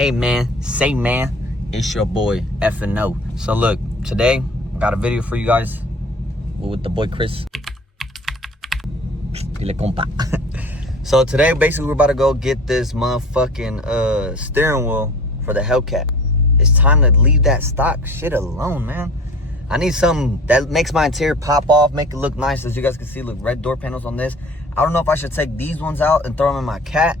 Hey man, say man, it's your boy F&O. So look, today I got a video for you guys with the boy Chris. Dile compa. So today basically we're about to go get this motherfucking steering wheel for the Hellcat. It's time to leave that stock shit alone, man. I need something that makes my interior pop off, make it look nice. As you guys can see, look, red door panels on this. I don't know if I should take these ones out and throw them in my Cat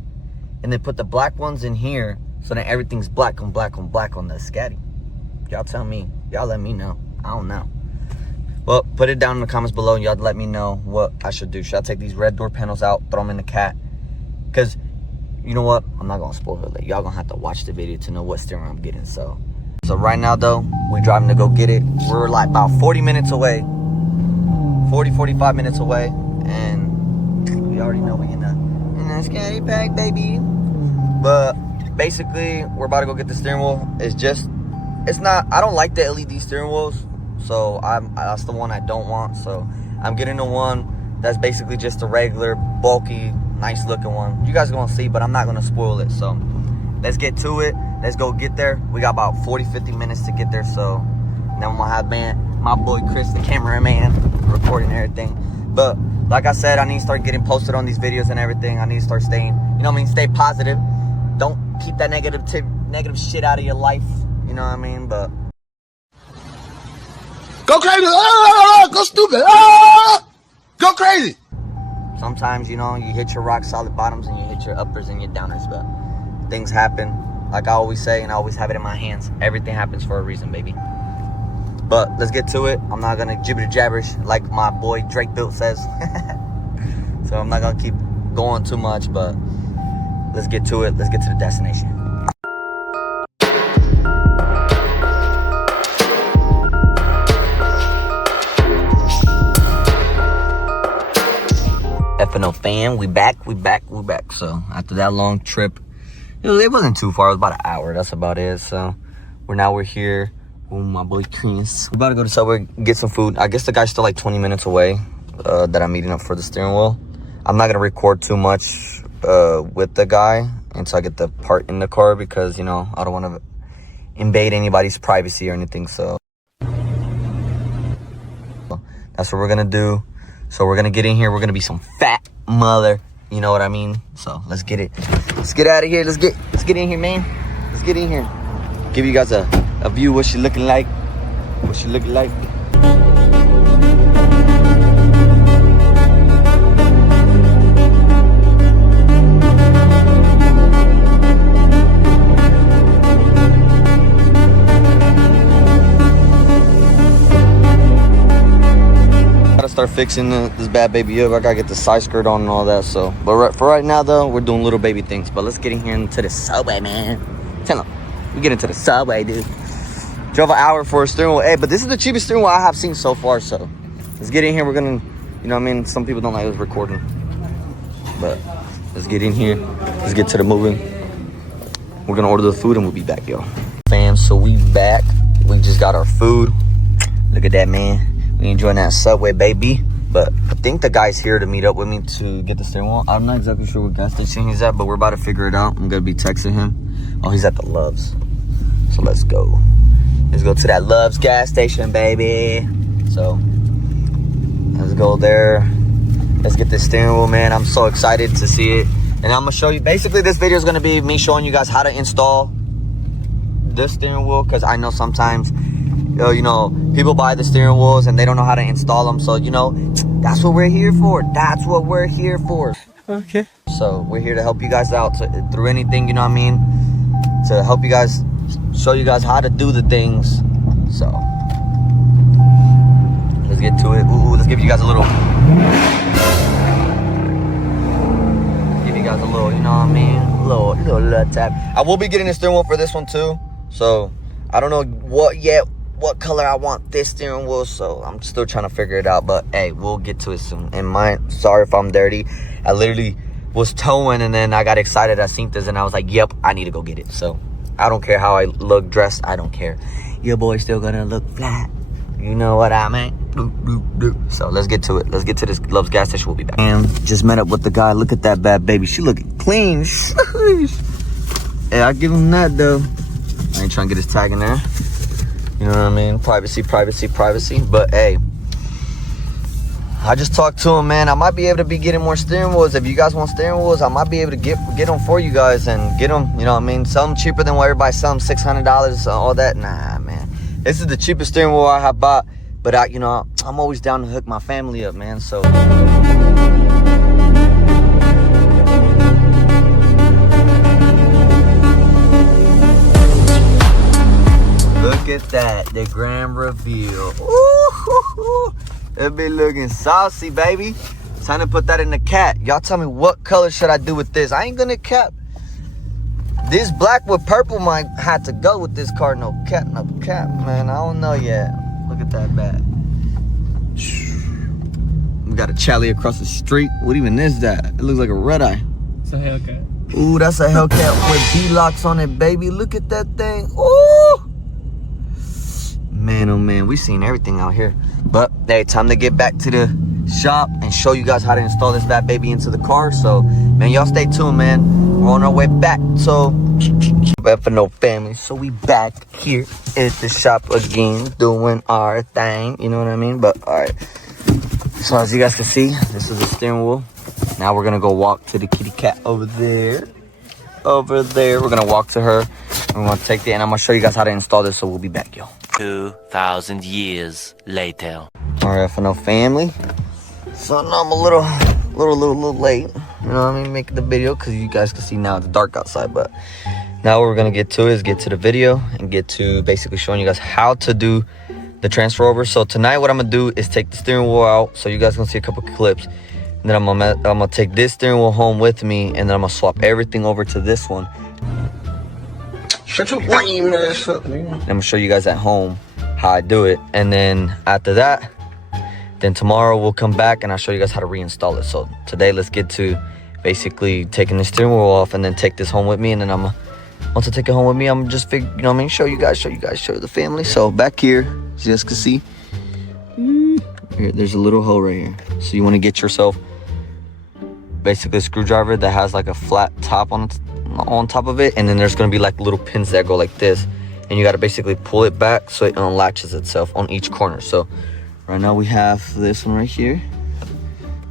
and then put the black ones in here so that everything's black on black on black on the Scatty. Y'all tell me. Y'all let me know. I don't know. Well, put it down in the comments below and y'all let me know what I should do. Should I take these red door panels out, throw them in the Cat? Because, you know what? I'm not going to spoil it. Y'all going to have to watch the video to know what steering wheel I'm getting. So right now, though, we're driving to go get it. We're like about 40 minutes away. 45 minutes away. And we already know we're in a Scatty pack, baby. But basically, we're about to go get the steering wheel. It's not, I don't like the LED steering wheels. So that's the one I don't want. So I'm getting the one that's basically just a regular, bulky, nice looking one. You guys are gonna see, but I'm not gonna spoil it. So let's get to it. Let's go get there. We got about 40-50 minutes to get there. So then I'm gonna have my boy Chris, the cameraman, recording everything. But like I said, I need to start getting posted on these videos and everything. I need to start staying, you know what I mean, stay positive. Don't keep that negative shit out of your life. You know what I mean? But go crazy! Go stupid! Go crazy! Sometimes, you know, you hit your rock solid bottoms and you hit your uppers and your downers, but things happen. Like I always say, and I always have it in my hands. Everything happens for a reason, baby. But let's get to it. I'm not gonna jibber jabberish like my boy Drake Built says. So I'm not gonna keep going too much, but let's get to it. Let's get to the destination. F&O fam, we back. So after that long trip, it wasn't too far. It was about an hour. That's about it. So we're here with my boy Chris. We're about to go to Subway, get some food. I guess the guy's still like 20 minutes away that I'm meeting up for the steering wheel. I'm not gonna record too much with the guy until I get the part in the car because, you know, I don't want to invade anybody's privacy or anything. So that's what we're gonna do. So we're gonna get in here. We're gonna be some fat mother. You know what I mean? So let's get it. Let's get out of here. Let's get in here, man. Let's get in here. Give you guys a view what she looking like. What she looking like. Start fixing this bad baby up. I gotta get the side skirt on and all that. So, but for right now though, we're doing little baby things. But let's get in here into the Subway, man. Tell them we get into the Subway, dude. Drove an hour for a steering wheel. Hey, but this is the cheapest steering wheel I have seen so far. So let's get in here. We're gonna, you know what I mean, some people don't like us recording, but let's get in here. Let's get to the moving. We're gonna order the food and we'll be back, yo. Fam, so we back. We just got our food. Look at that, man. We enjoying that Subway, baby. But I think the guy's here to meet up with me to get the steering wheel. I'm not exactly sure what gas station he's at, but we're about to figure it out. I'm gonna be texting him. Oh, he's at the Loves. So let's go. Let's go to that Loves gas station, baby. So let's go there. Let's get this steering wheel, man. I'm so excited to see it. And I'm gonna show you, basically this video is gonna be me showing you guys how to install this steering wheel, because I know sometimes you know, people buy the steering wheels and they don't know how to install them. So, you know, that's what we're here for. That's what we're here for. Okay. So we're here to help you guys out through anything, you know what I mean? To help you guys, show you guys how to do the things. So let's get to it. Ooh, let's give you guys a little, you know what I mean? A little tap. I will be getting a steering wheel for this one too. So I don't know what color I want this steering wheel, so I'm still trying to figure it out. But hey, we'll get to it soon. And sorry if I'm dirty. I literally was towing and then I got excited. I seen this and I was like, yep, I need to go get it. So I don't care how I look dressed. I don't care. Your boy's still gonna look flat. You know what I mean? So let's get to it. Let's get to this Love's gas station. We'll be back. And just met up with the guy. Look at that bad baby. She looking clean. hey, I give him that though. I ain't trying to get his tag in there. You know what I mean? Privacy, privacy, privacy. But hey, I just talked to him, man. I might be able to be getting more steering wheels. If you guys want steering wheels, I might be able to get them for you guys and get them, you know what I mean? Sell them cheaper than what everybody sells them, $600, all that. Nah, man. This is the cheapest steering wheel I have bought. But, I'm always down to hook my family up, man. So... Look at that, the grand reveal. Ooh, it be looking saucy, baby. Time to put that in the cat. Y'all tell me what color should I do with this? I ain't gonna cap. This black with purple might have to go with this car. No cap, man. I don't know yet. Look at that bag. We got a Charlie across the street. What even is that? It looks like a red eye. It's a Hellcat. Ooh, that's a Hellcat with B-locks on it, baby. Look at that thing. Ooh. Man, oh man, we seen everything out here. But hey, time to get back to the shop and show you guys how to install this bad baby into the car. So, man, y'all stay tuned, man. We're on our way back. So, no family. So we back here at the shop again, doing our thing. You know what I mean? But all right. So as you guys can see, this is the steering wheel. Now we're gonna go walk to the kitty cat over there. Over there, we're gonna walk to her. We're gonna take the, and I'm gonna show you guys how to install this. So we'll be back, yo. 2,000 years later. All right, for no family. So now I'm a little late. You know what I mean? Making the video because you guys can see now it's dark outside. But now what we're gonna get to is get to the video and get to basically showing you guys how to do the transfer over. So tonight, what I'm gonna do is take the steering wheel out. So you guys gonna see a couple clips. And then I'm gonna take this steering wheel home with me, and then I'm gonna swap everything over to this one. Shut your brain ass up, nigga. I'm gonna show you guys at home how I do it, and then after that, then tomorrow we'll come back and I'll show you guys how to reinstall it. So today, let's get to basically taking the steering wheel off, and then take this home with me, and then once I take it home with me, I'm just you know what I mean, show the family. So back here, as you guys can see, here, there's a little hole right here. So you want to get yourself basically a screwdriver that has like a flat top on top of it, and then there's going to be like little pins that go like this, and you got to basically pull it back so it unlatches itself on each corner. So right now we have this one right here.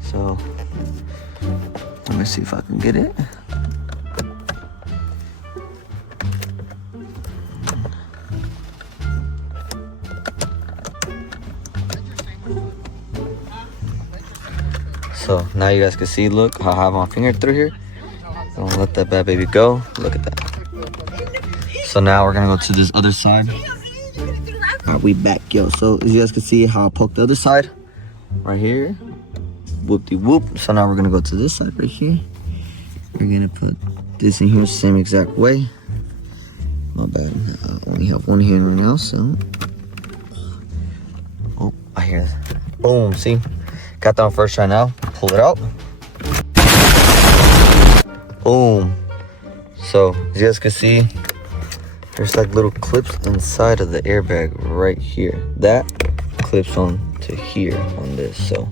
So let me see if I can get it. So now you guys can see, look how I have my finger through here. Don't let that bad baby go. Look at that. So now we're gonna go to this other side. All right, we back, yo. So as you guys can see how I poked the other side right here. Whoop-de-whoop. So now we're gonna go to this side right here. We're gonna put this in here same exact way. My bad. I only have one here right now, so. Oh, I hear that. Boom, see? Got that on first try now. Pull it out. Boom. So, as you guys can see, there's like little clips inside of the airbag right here. That clips on to here on this. So,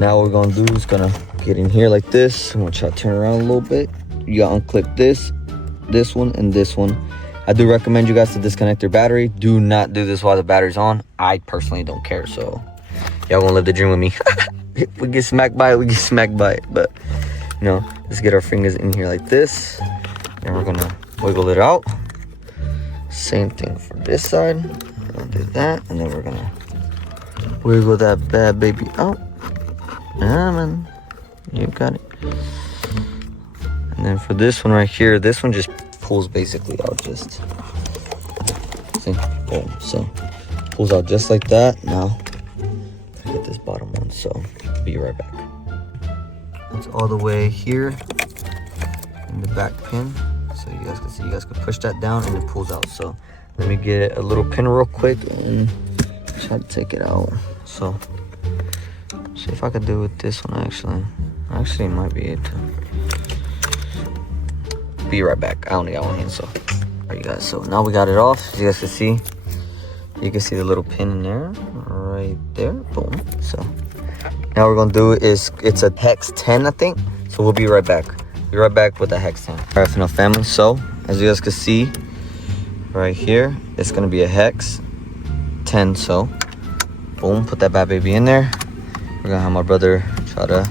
now what we're gonna do is gonna get in here like this. I'm gonna try to turn around a little bit. You gotta unclip this one, and this one. I do recommend you guys to disconnect your battery. Do not do this while the battery's on. I personally don't care, so y'all gonna live the dream with me. If we get smacked by it, we get smacked by it. But, you know, let's get our fingers in here like this. And we're gonna wiggle it out. Same thing for this side. I'll do that. And then we're gonna wiggle that bad baby out. Yeah, man. You got it. And then for this one right here, this one just pulls basically out just. See? Boom. So, pulls out just like that. Now, get this bottom one, so be right back. It's all the way here in the back pin, so you guys can see. You guys can push that down and it pulls out. So let me get a little pin real quick and try to take it out. So see if I could do it with this one. Actually might be able to. Be right back. I only got one hand, so all right, you guys. So now we got it off. As you guys can see. You can see the little pin in there, right there, boom. So now what we're gonna do is, it's a hex 10, I think. So we'll be right back. Be right back with the hex tank. All right, FNL family. So as you guys can see right here, it's gonna be a hex 10. So boom, put that bad baby in there. We're gonna have my brother try to.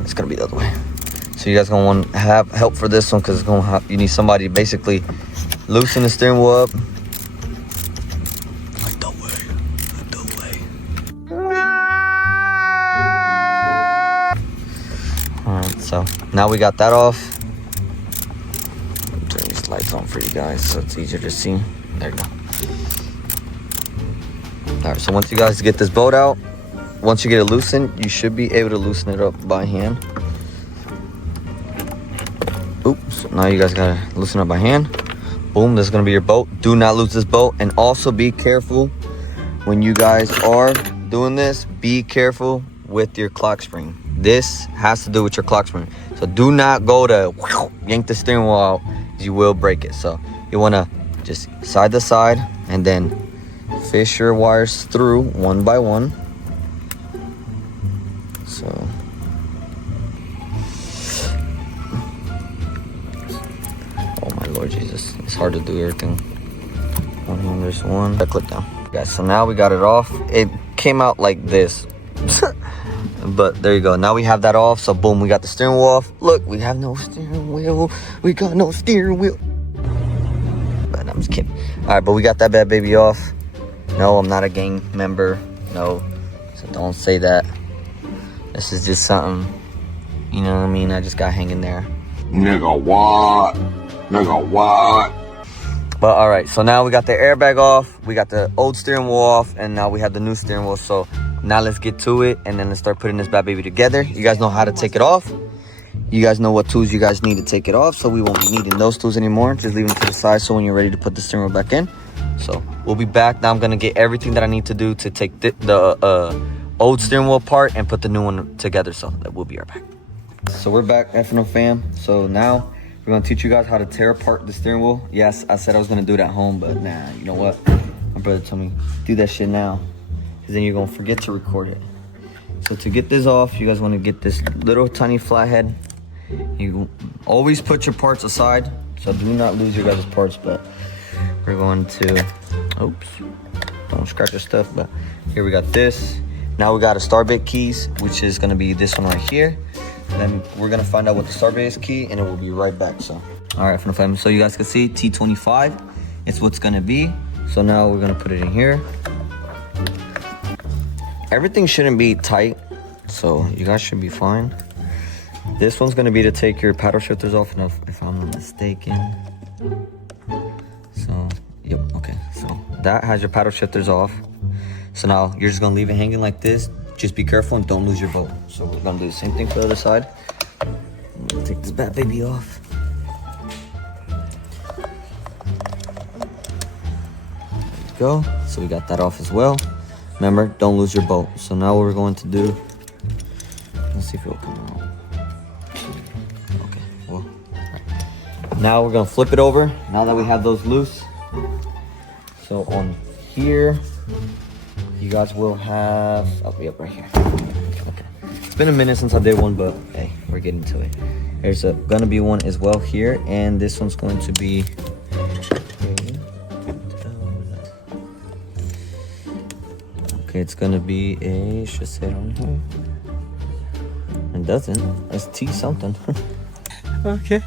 It's gonna be the other way. So you guys gonna want to have help for this one, because it's gonna have, you need somebody to basically loosen the steering wheel up. Like that way. Like that way. Alright, so now we got that off. Turn these lights on for you guys so it's easier to see. There you go. Alright, so once you guys get this bolt out, once you get it loosened, you should be able to loosen it up by hand. Oops, now you guys gotta loosen up by hand. Boom, this is gonna be your bolt. Do not lose this bolt. And also be careful when you guys are doing this, be careful with your clock spring. This has to do with your clock spring. So do not go to yank the steering wheel out, because you will break it. So you wanna just side to side and then fish your wires through one by one. So oh my Lord Jesus, it's hard to do everything. One hand, there's one. I clip down. Guys, so now we got it off. It came out like this. But there you go. Now we have that off. So boom, we got the steering wheel off. Look, we have no steering wheel. We got no steering wheel. But I'm just kidding. All right, but we got that bad baby off. No, I'm not a gang member. No, so don't say that. This is just something, you know what I mean? I just got hanging there. Nigga, what? Nigga, what? But all right, so now we got the airbag off. We got the old steering wheel off, and now we have the new steering wheel. So now let's get to it, and then let's start putting this bad baby together. You guys know how to take it off. You guys know what tools you guys need to take it off, so we won't be needing those tools anymore. Just leave them to the side so when you're ready to put the steering wheel back in. So we'll be back. Now I'm gonna get everything that I need to do to take the old steering wheel apart and put the new one together. So we'll be right back. So we're back, FNO fam. So now we're gonna teach you guys how to tear apart the steering wheel. Yes, I said I was gonna do it at home, but nah, you know what? My brother told me, do that shit now, because then you're gonna forget to record it. So to get this off, you guys wanna get this little tiny flathead. You always put your parts aside, so do not lose your guys' parts, but we're going to, oops, don't scratch your stuff, but here we got this. Now we got a star bit keys, which is gonna be this one right here. Then we're gonna find out what the star bit is key, and it will be right back. So, all right, from the family. So you guys can see T25. It's what's gonna be. So now we're gonna put it in here. Everything shouldn't be tight, so you guys should be fine. This one's gonna be to take your paddle shifters off, if I'm not mistaken. So, yep, okay. So that has your paddle shifters off. So now you're just gonna leave it hanging like this. Just be careful and don't lose your bolt. So we're gonna do the same thing for the other side. I'm gonna take this bad baby off. There you go. So we got that off as well. Remember, don't lose your bolt. So now what we're going to do, let's see if it'll come out. Okay, well, right. Now we're gonna flip it over, now that we have those loose. So on here, you guys will have, oh, yep, right here. Okay. It's been a minute since I did one, but hey, we're getting to it. There's gonna be one as well here, and this one's going to be, okay, it's gonna be a, should say it on here. It doesn't, it's T something. Okay.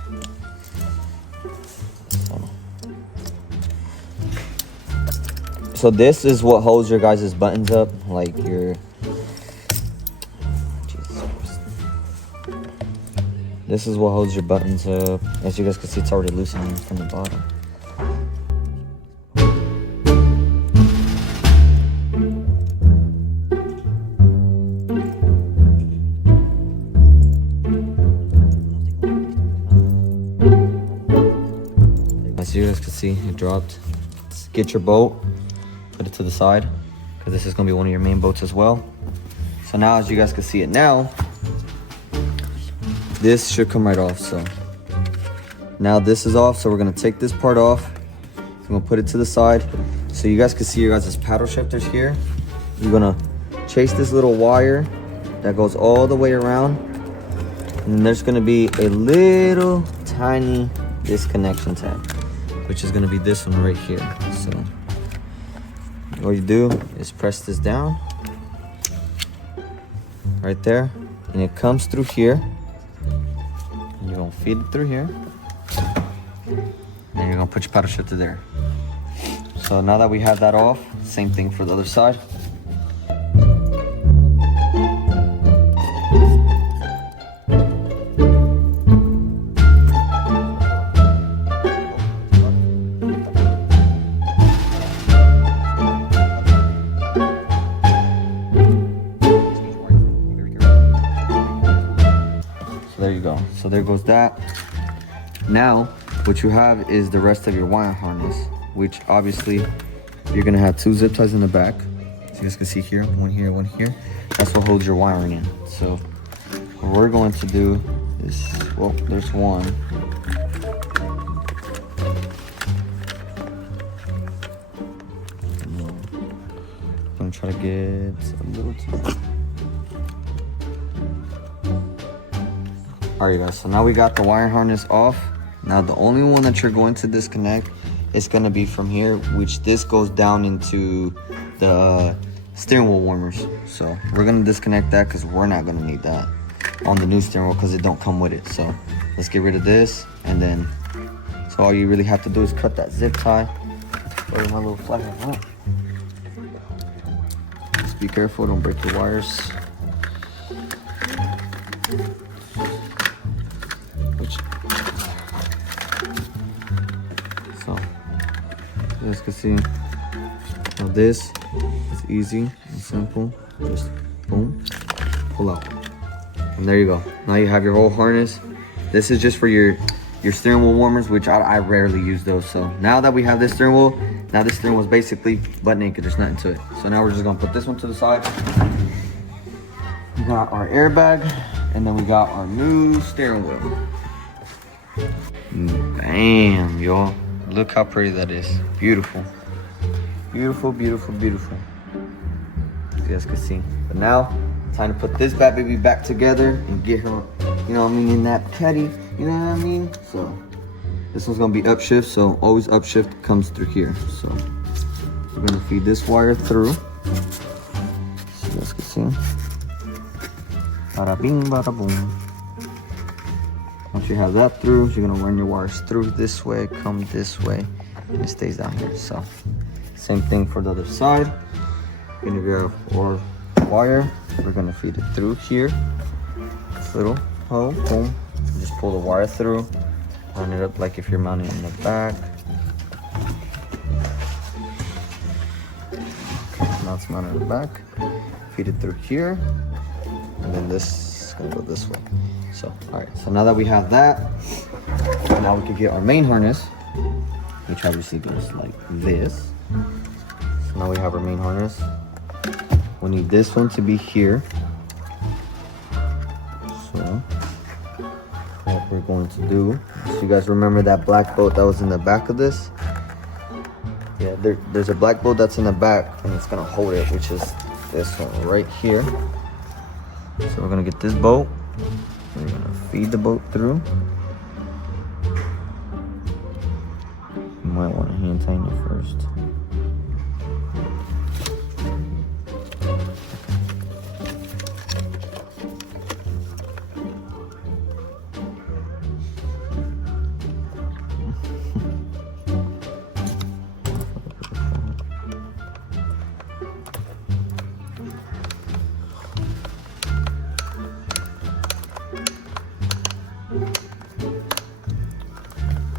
So this is what holds your guys' buttons up, like your, Jesus Christ. This is what holds your buttons up. As you guys can see, it's already loosening from the bottom. As you guys can see, it dropped. Get your bolt. Put it to the side, because this is going to be one of your main boats as well. So now, as you guys can see it now, this should come right off. So now this is off, so we're going to take this part off. So I'm going to put it to the side so you guys can see your guys' paddle shifters here. You're going to chase this little wire that goes all the way around, And there's gonna be a little tiny disconnection tab, which is gonna be this one right here. So all you do is press this down right there, and it comes through here. And you're gonna feed it through here, and you're gonna put your paddle shifter there. So now that we have that off, same thing for the other side. There you go. So there goes that. Now, what you have is the rest of your wire harness, which obviously you're gonna have 2 zip ties in the back. So you guys can see here, one here, one here. That's what holds your wiring in. So what we're going to do is, well, there's one. I'm gonna try to get a little too. Alright guys, so now we got the wire harness off. Now the only one that you're going to disconnect is going to be from here, which this goes down into the steering wheel warmers. So we're going to disconnect that because we're not going to need that on the new steering wheel because it don't come with it. So let's get rid of this, and then so all you really have to do is cut that zip tie. Where's my little flag? Oh. Just be careful, don't break your wires. So you guys can see now this is easy and simple. Just boom, pull out, and there you go. Now you have your whole harness. This is just for your steering wheel warmers, which I rarely use those. So now that we have this steering wheel, now this steering wheel is basically butt naked. There's nothing to it. So now we're just gonna put this one to the side. We got our airbag, and then we got our new steering wheel. Bam, y'all. Look how pretty that is. Beautiful. Beautiful, beautiful, beautiful. As you guys can see. But now, time to put this bad baby back together and get her, you know what I mean, in that caddy. You know what I mean? So, this one's gonna be upshift, so always upshift comes through here. So, we're gonna feed this wire through. So you guys can see. Bada bing, bada boom. Once you have that through, you're gonna run your wires through this way, come this way, and it stays down here. So, same thing for the other side. We're gonna grab our wire. We're gonna feed it through here. This little hole, boom. Just pull the wire through. Line it up like if you're mounting it in the back. Okay, now it's mounted in the back. Feed it through here, and then this is gonna go this way. So, all right, so now that we have that, now we can get our main harness, which obviously goes like this. So now we have our main harness. We need this one to be here. So what we're going to do, so you guys remember that black bolt that was in the back of this? Yeah, there's a black bolt that's in the back, and it's gonna hold it, which is this one right here. So we're gonna get this bolt. We're gonna feed the bolt through. You might want to hand tighten it first.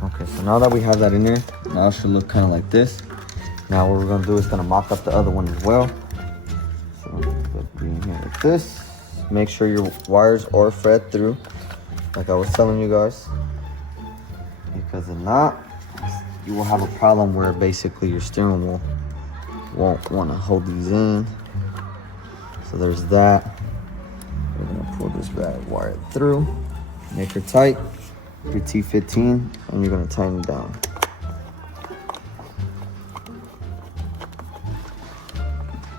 Okay, so now that we have that in there, now it should look kind of like this. Now what we're gonna do is gonna mock up the other one as well. So it'll be in here like this. Make sure your wires are fed through, like I was telling you guys. Because if not, you will have a problem where basically your steering wheel won't want to hold these in. So there's that. We're gonna pull this bad wire through, make her tight. Your T15, and you're gonna tighten it down.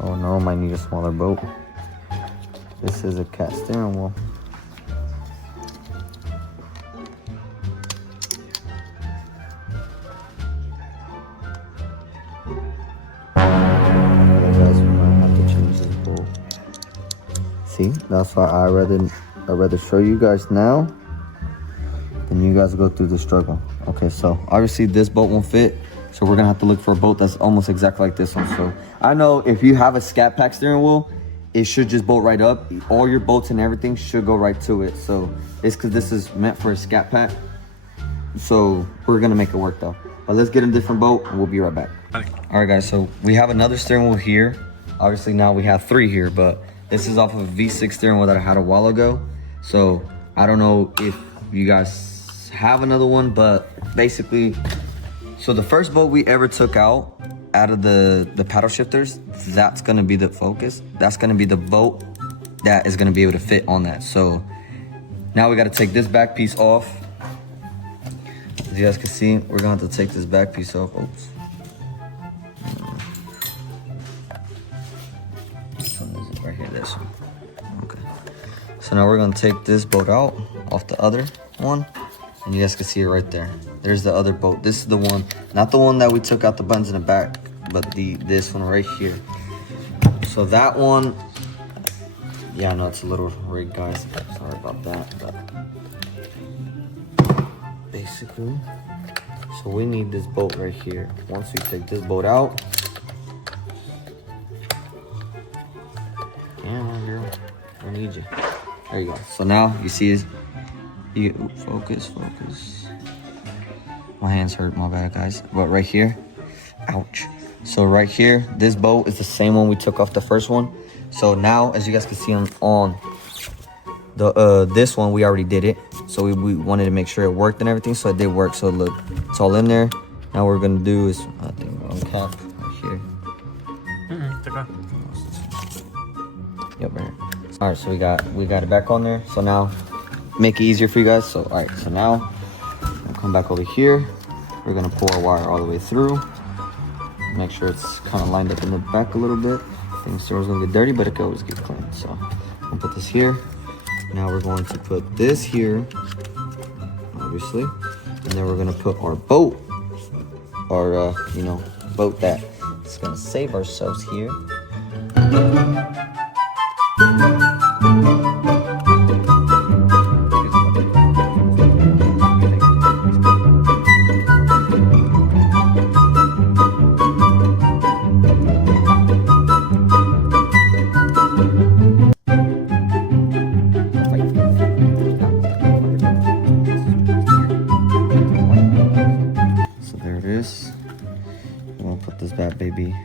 Oh no, might need a smaller bolt. This is a cat steering wheel. See, that's why I'd rather show you guys now than you guys go through the struggle. Okay, so obviously this bolt won't fit, so we're gonna have to look for a bolt that's almost exactly like this one. So I know if you have a Scat Pack steering wheel, it should just bolt right up. All your bolts and everything should go right to it. So it's because this is meant for a Scat Pack. So we're gonna make it work though. But let's get a different bolt and we'll be right back. All right guys, so we have another steering wheel here. Obviously now we have 3 here, but this is off of a V6 steering wheel that I had a while ago. So I don't know if you guys have another one, but basically, so the first bolt we ever took out of the paddle shifters, that's gonna be the focus. That's gonna be the bolt that is gonna be able to fit on that. So now we gotta take this back piece off. As you guys can see, we're gonna have to take this back piece off. Oops. Which one is it? Right here, this one. Okay. So now we're gonna take this bolt out off the other one. And you guys can see it right there. There's the other bolt. This is the one, not the one that we took out the buttons in the back, but this one right here. So that one, yeah, I know it's a little rigged, guys. Sorry about that, but basically, so we need this bolt right here. Once we take this bolt out, yeah, girl, I need you. There you go. So now you see is focus. My hands hurt, my bad guys. But right here, ouch. So right here, this bolt is the same one we took off the first one. So now, as you guys can see on the this one, we already did it. So we wanted to make sure it worked and everything. So it did work. So look, it's all in there. Now what we're gonna do is, I think, uncap right here. It's okay. Yep, right here. All right, so we got it back on there. So now, make it easier for you guys. So all right, so now we'll come back over here. We're gonna pull our wire all the way through. Make sure it's kind of lined up in the back a little bit. I think the steering's gonna get dirty, but it can always get clean. So I'm gonna put this here. Now we're going to put this here, obviously, and then we're gonna put our boat, our boat that is gonna save ourselves here. That baby,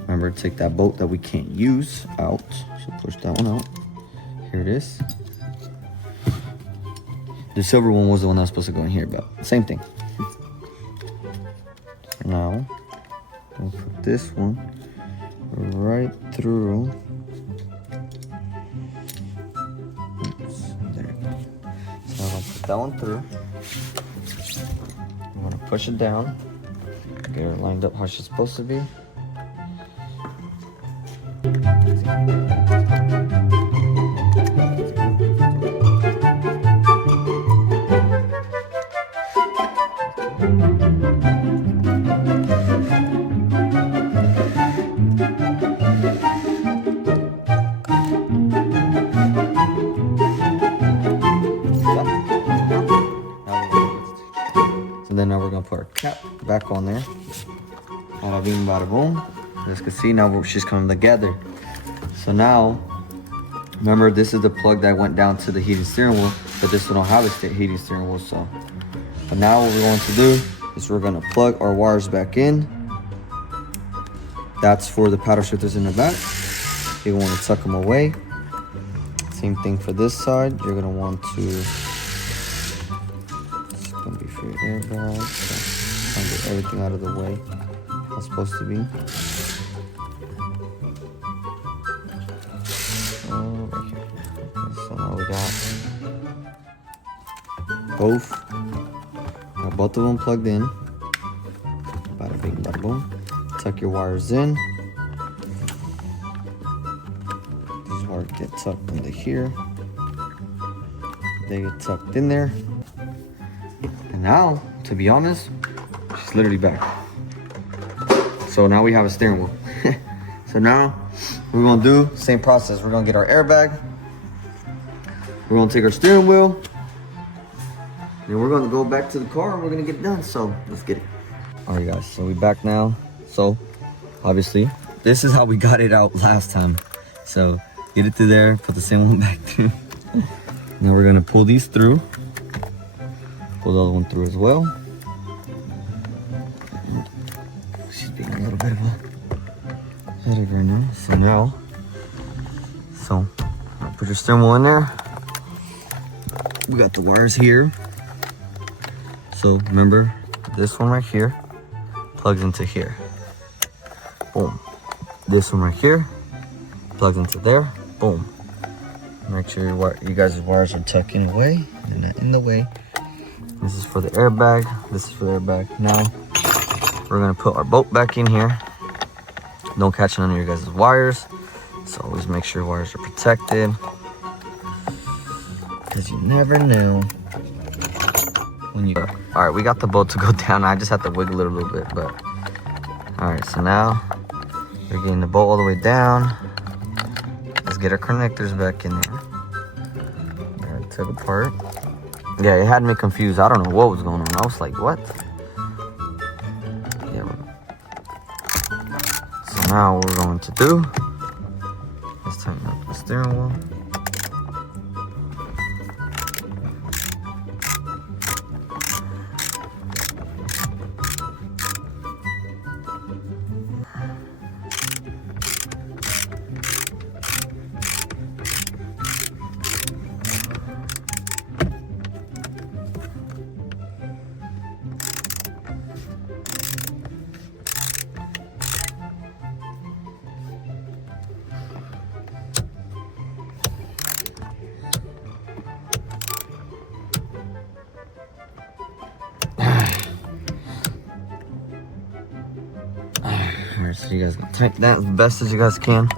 remember to take that bolt that we can't use out, so push that one out. Here it is. The silver one was the one that was supposed to go in here, but same thing. Now we'll put this one right through. Oops, there you go. So I'm gonna put that one through. I'm gonna push it down. Get her lined up how she's supposed to be. So then now we're gonna put our cap back on there. Bada bing, bada boom. As you can see now she's coming together. So now, remember this is the plug that went down to the heated steering wheel, but this one don't have a heated steering wheel. So, but now what we're going to do is we're gonna plug our wires back in. That's for the paddle shifters in the back. You want to tuck them away. Same thing for this side. You're gonna want to. It's gonna be for your air bags. So try and get everything out of the way. It's supposed to be. Right here. Okay, so now we got both of them plugged in. Bada bing, bada boom. Tuck your wires in. These wires get tucked into here. They get tucked in there. And now, to be honest, she's literally back. So now we have a steering wheel. So now we're gonna do same process. We're gonna get our airbag. We're gonna take our steering wheel. And we're gonna go back to the car and we're gonna get it done. So let's get it. All right, guys. So we back now. So obviously, this is how we got it out last time. So get it through there. Put the same one back through. Now we're gonna pull these through. Pull the other one through as well. She's being a little bit of a headache right now. So put your steering wheel in there. We got the wires here. So remember, this one right here plugs into here. Boom. This one right here plugs into there. Boom. Make sure you guys' wires are tucking away and not in the way. This is for the airbag. This is for the airbag. Now we're gonna put our bolt back in here. Don't catch none of your guys' wires. So always make sure your wires are protected, because you never know when you. All right, we got the bolt to go down. I just have to wiggle it a little bit, but all right. So now we're getting the bolt all the way down. Let's get our connectors back in there. All right, took apart. Yeah, it had me confused. I don't know what was going on. I was like, what? Yeah. So now what we're going to do is tighten up the steering wheel. Alright, so you guys can tighten that as best as you guys can.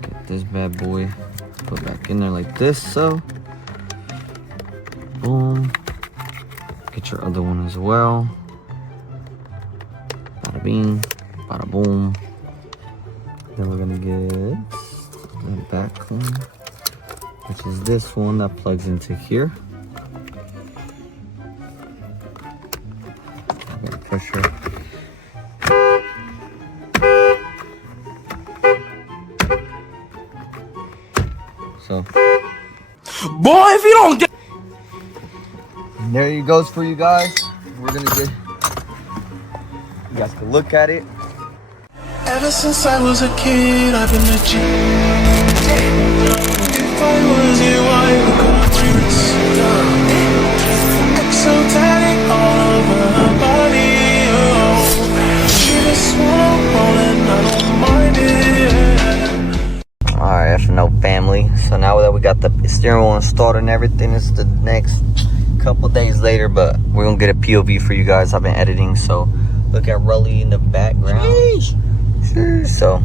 Get this bad boy put back in there like this, so. Boom. Get your other one as well. Bada bing, bada boom. Then we're gonna get the back one, which is this one that plugs into here. I'm gonna push her. So, Boy, if you don't get. and there it goes for you guys. We're gonna get. You guys can look at it. Ever since I was a kid, I've been a G. If I was you, I would go exotic all over her body. Oh, she just wanna roll and I don't mind it. Alright, FNO family. So now that we got the steering wheel installed and everything, it's the next couple days later, but we're gonna get a POV for you guys. I've been editing, so look at Rully in the background. So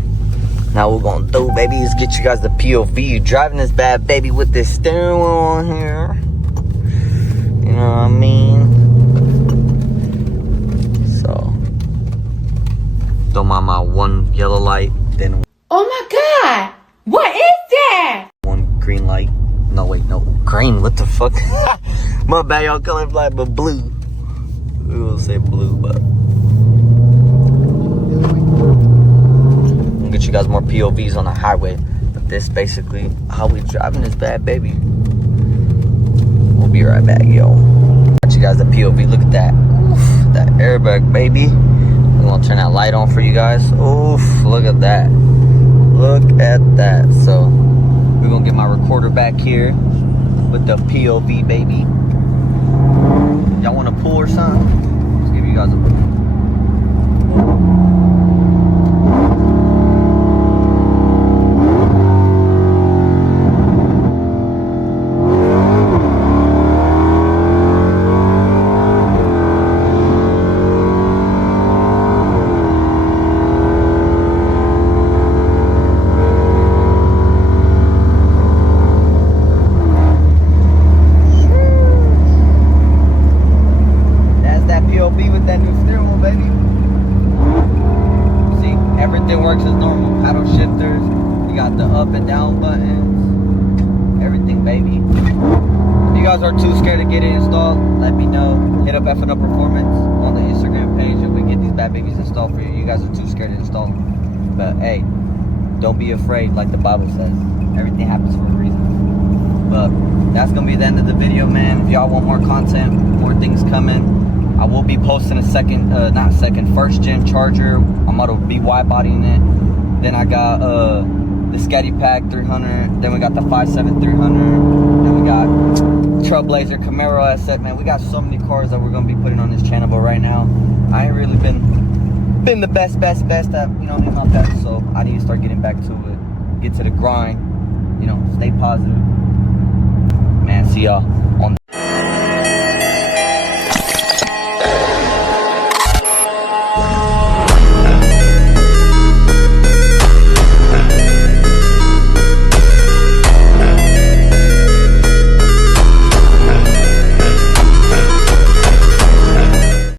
now what we're gonna do, baby, is get you guys the POV. Driving this bad baby with this steering wheel on here. You know what I mean? So don't mind my one yellow light, then Oh my God! What is that? one green light. No, wait, no. Green, what the fuck? My bad, y'all color black, but blue. We will say blue, but I'll get you guys more POVs on the highway. But this basically how we driving this bad baby. We'll be right back, yo. Got you guys the POV. Look at that. Oof, that airbag, baby. I'm gonna turn that light on for you guys. Oof, look at that. Look at that. So we're gonna get my recorder back here with the POV, baby. Y'all want to pull or something? Let's give you guys a. That's that POV with that new steering wheel, baby. up and down buttons, everything, baby. If you guys are too scared to get it installed, let me know. Hit up F&O Performance on the Instagram page and we get these bad babies installed for you. You guys are too scared to install them. But hey, don't be afraid, like the Bible says. Everything happens for a reason. But that's gonna be the end of the video, man. If y'all want more content, more things coming, I will be posting a first gen charger. I'm gonna be wide bodying it. Then I got the Scatty Pack 300. Then we got the 5.7 300. Then we got Trailblazer, Camaro SF. Man, we got so many cars that we're gonna be putting on this channel. But right now, I ain't really been the best at, you know, in my best. So I need to start getting back to it. Get to the grind. You know, stay positive. Man, see y'all.